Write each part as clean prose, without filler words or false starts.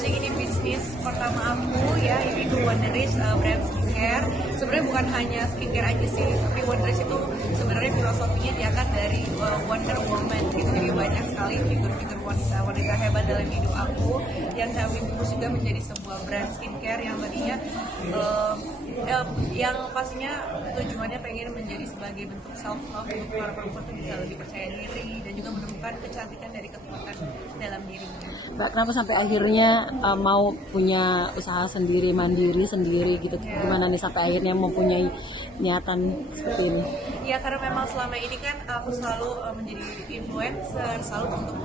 launching ini bisnis pertama aku ya, yaitu Wonderish brand skincare. Sebenarnya bukan hanya skincare aja sih, tapi Wonderish itu sebenarnya filosofinya diangkat dari Wonder Woman gitu. Jadi banyak sekali figur-figur wanita hebat dalam hidup aku yang kami bungkus juga menjadi sebuah brand skincare yang tadinya yang pastinya tujuannya pengen menjadi sebagai bentuk self love untuk para perempuan tuh bisa lebih percaya diri dan juga menemukan kecantikan dari kekuatan dalam dirinya. Mbak, kenapa sampai akhirnya mau punya usaha sendiri, mandiri sendiri gitu? Gimana nih sampai akhirnya mempunyai niatan seperti ini? Ya karena memang selama ini kan aku selalu menjadi influencer, selalu untuk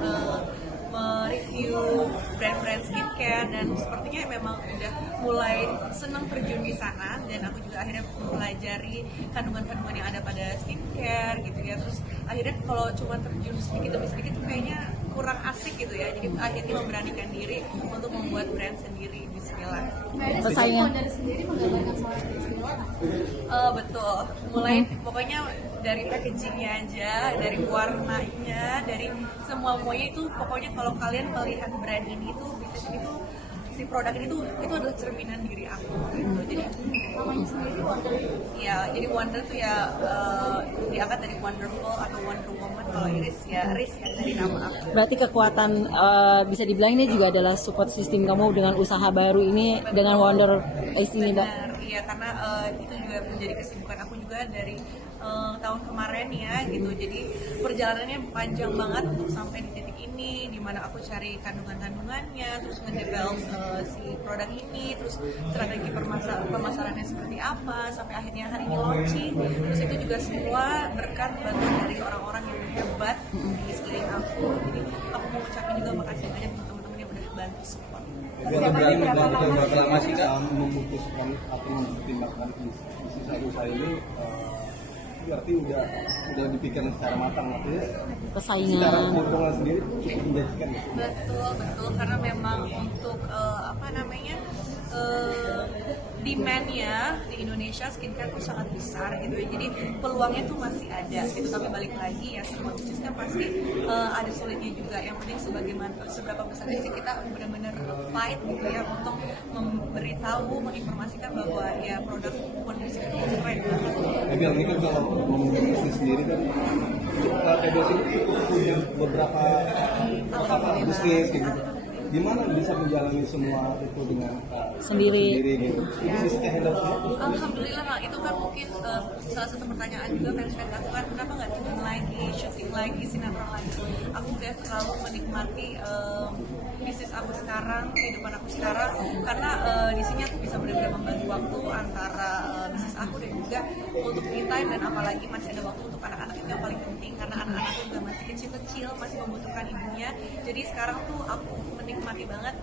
mereview brand-brand skincare dan sepertinya memang udah mulai senang terjun di sana dan aku juga akhirnya mempelajari kandungan-kandungan yang ada pada skincare gitu ya. Terus akhirnya kalau cuma terjun sedikit demi sedikit tuh kayaknya kurang asik gitu ya. Jadi akhirnya memberanikan diri untuk membuat brand sendiri. Bismillah. Persaingan dari sendiri menggambarkan seorang Bismillah. Betul. Mulai pokoknya dari packagingnya aja, dari warnanya, dari semuanya itu pokoknya kalau kalian melihat brand ini tuh bisnis ini tuh si produk ini tuh itu adalah cerminan diri aku gitu. Jadi Namanya sendiri Wonder. ya jadi Wonder tuh ya diangkat dari wonderful atau Wonder Woman. Kalau Iris ya Iris ya dari nama aku. berarti kekuatan bisa dibilang ini juga adalah support system kamu dengan usaha baru ini dengan Wonder Ace ini, Mbak. Benar, iya karena itu juga menjadi kesibukan aku juga dari tahun kemarin ya gitu. Jadi perjalanannya panjang banget untuk sampai di titik ini, di mana aku cari kandungan-kandungannya, terus ngedevelop si produk ini, terus strategi pemasarannya seperti apa, sampai akhirnya hari ini launching. Terus itu juga semua berkat bantuan dari orang-orang yang hebat di sekeliling aku. Jadi aku mau ucapin juga makasih banyak untuk teman-teman yang udah bantu support. Berapa lama sih Kak memutuskan atau mempertimbangkan bisnis usaha ini? Berarti udah dipikirkan secara matang, artinya secara Persaingan. keuntungan sendiri cukup menjanjikan. Betul karena memang untuk demand-nya di Indonesia skincare tuh sangat besar gitu ya. Jadi peluangnya tuh masih ada gitu. Tapi balik lagi ya semua bisnis kan pasti ada sulitnya juga. Yang penting seberapa besar sih kita benar-benar fight gitu ya untuk memberitahu, menginformasikan bahwa ya produk Wonderish itu keren banget. Ebil, ini kan kalau ngomongin bisnis sendiri kan Ebil sini punya beberapa bisnis gitu. Gimana bisa menjalani semua itu dengan Sendiri. gitu? Ini bisa handle semua? Alhamdulillah Kak, itu kan mungkin salah satu pertanyaan juga fans-fans aku kan, kenapa nggak turun lagi, syuting lagi, sinetron lagi. Aku udah terlalu menikmati bisnis aku sekarang, kehidupan aku sekarang, karena di sini aku bisa benar-benar membagi waktu antara bisnis aku dan juga untuk me time, dan apalagi masih ada waktu untuk anak-anak itu yang paling penting karena anak-anak juga masih kecil-kecil, masih membutuhkan ibunya. Jadi sekarang tuh aku menikmati banget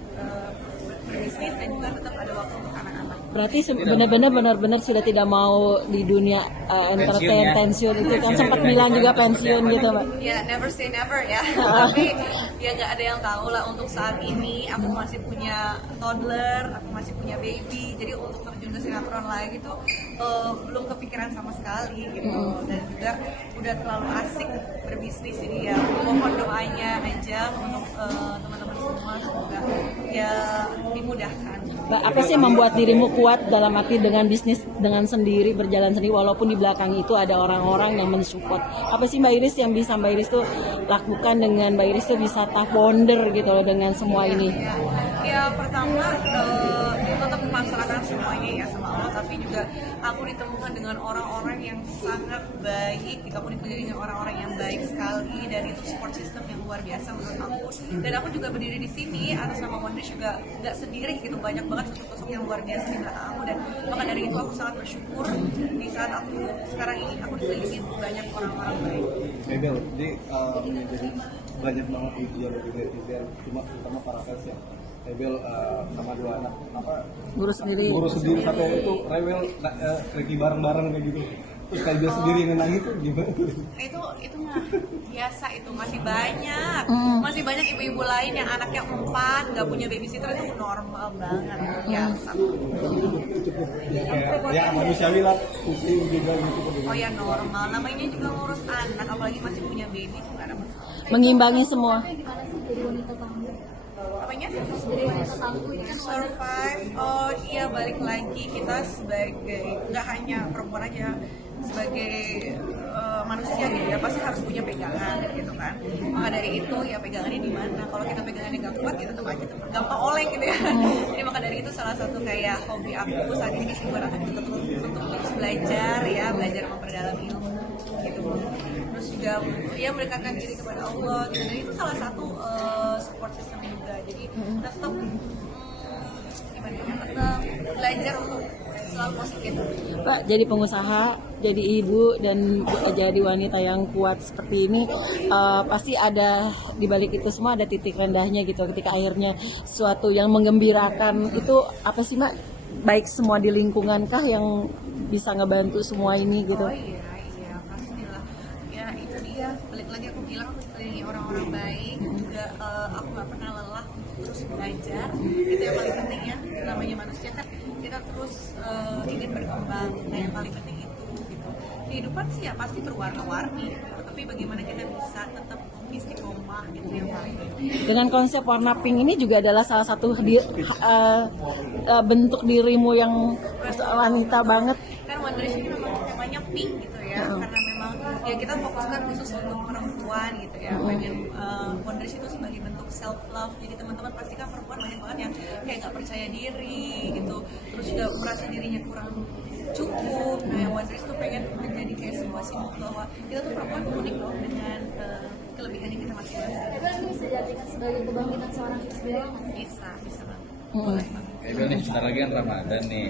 berbisnis dan juga tetap ada waktu untuk anak-anak. Berarti benar-benar sudah tidak mau di dunia entertain pensiun itu kan sempat bilang juga pensiun gitu, Mbak. Ya never say never ya. Tapi ya nggak ada yang tahu lah untuk saat ini aku masih punya toddler, aku masih punya baby. Jadi untuk terjun ke sinetron lagi tuh belum kepikiran sama sekali gitu. Dan juga udah terlalu asik berbisnis. Jadi ya mohon doanya aja untuk teman-teman semua, semoga ya dimudahkan. Mbak, apa sih yang membuat dirimu kuat dalam arti dengan bisnis dengan sendiri, berjalan sendiri walaupun di belakang itu ada orang-orang yang mensupport? Apa sih Mbak Iris yang bisa Mbak Iris tuh lakukan dengan Mbak Iris tuh bisa tough wonder gitu loh dengan semua ini? Ya pertama tetap memasrahkan semuanya ya sama Allah, tapi juga aku ditemukan dengan orang-orang yang sangat baik, aku dipelajari dengan orang-orang yang baik sekali, dan itu support system yang luar biasa menurut aku. Dan aku juga berdiri di sini atas nama Wonderish juga nggak sendiri gitu, banyak banget sosok-sosok yang luar biasa di belakang aku, dan maka dari itu aku sangat bersyukur di saat aku sekarang ini aku dikelilingi banyak orang-orang baik. Ebil, jadi menjadi banyak banget ujian dari netizen, cuma terutama para fans ya. Ebil sama dua anak Ngurus sendiri. sampai itu rewel pergi bareng-bareng kayak gitu. Terus kayak dia sendiri nenang itu gimana? Itu mah biasa, itu masih banyak ibu-ibu lain yang anaknya 4 nggak punya babysitter, itu normal banget, biasa. Cukup ya manusiawi lah, pusing juga gitu. Oh ya normal, namanya juga ngurus anak, apalagi masih punya baby itu nggak ada masalah. Mengimbangi semua. Gimana sih jadi wanita tangguh? Apa apanya? Dari wanita tangguh ini kan Survive. Oh iya, balik lagi kita sebagai nggak hanya perempuan aja, sebagai manusia gitu ya, pasti harus punya pegangan gitu kan. Maka dari itu ya pegangannya di mana? Kalau kita pegangannya nggak kuat ya tetap aja gampang oleng gitu ya. Jadi maka dari itu salah satu kayak hobi aku saat ini kesibukan aku juga untuk terus belajar ya, belajar memperdalam ilmu gitu. Terus juga ya mendekatkan diri kepada Allah gitu. Dan itu salah satu support system juga. Jadi tetap gimana ya, tetap belajar untuk selalu positif. Pak, jadi pengusaha, jadi ibu, dan jadi wanita yang kuat seperti ini, pasti ada di balik itu semua ada titik rendahnya gitu. Ketika akhirnya suatu yang menggembirakan itu apa sih, Mbak? Baik semua di lingkungan kah yang bisa ngebantu semua ini gitu? Oh iya pastilah. Ya itu dia. Balik lagi aku bilang aku dikelilingi orang-orang baik. Juga aku nggak pernah lelah untuk terus belajar. Itu yang paling penting ya. Namanya manusia kan kita terus ingin berkembang. Nah yang paling penting itu gitu. Kehidupan sih ya pasti berwarna-warni. Gitu. Tapi bagaimana kita bisa tetap istiqomah gitu yang paling penting. Dengan konsep warna pink ini juga adalah salah satu bentuk dirimu yang wanita banget. Kan Wonderish ini memang temanya pink gitu ya, karena memang ya kita fokuskan khusus untuk perempuan gitu ya. Pengen Wonderish itu sebagai bentuk self love. Jadi teman-teman pasti kan perempuan banyak banget yang kayak nggak percaya diri gitu, terus juga merasa dirinya kurang cukup. Nah yang Wonderish tuh pengen menjadi kayak sebuah simbol bahwa kita tuh perempuan tuh unik loh dengan kelebihannya kita masing-masing. Tapi ini bisa diartikan sebagai kebangkitan seorang istri doang. Bisa banget. Mm. Boleh banget. Kayak nih, sebentar lagi kan Ramadan nih.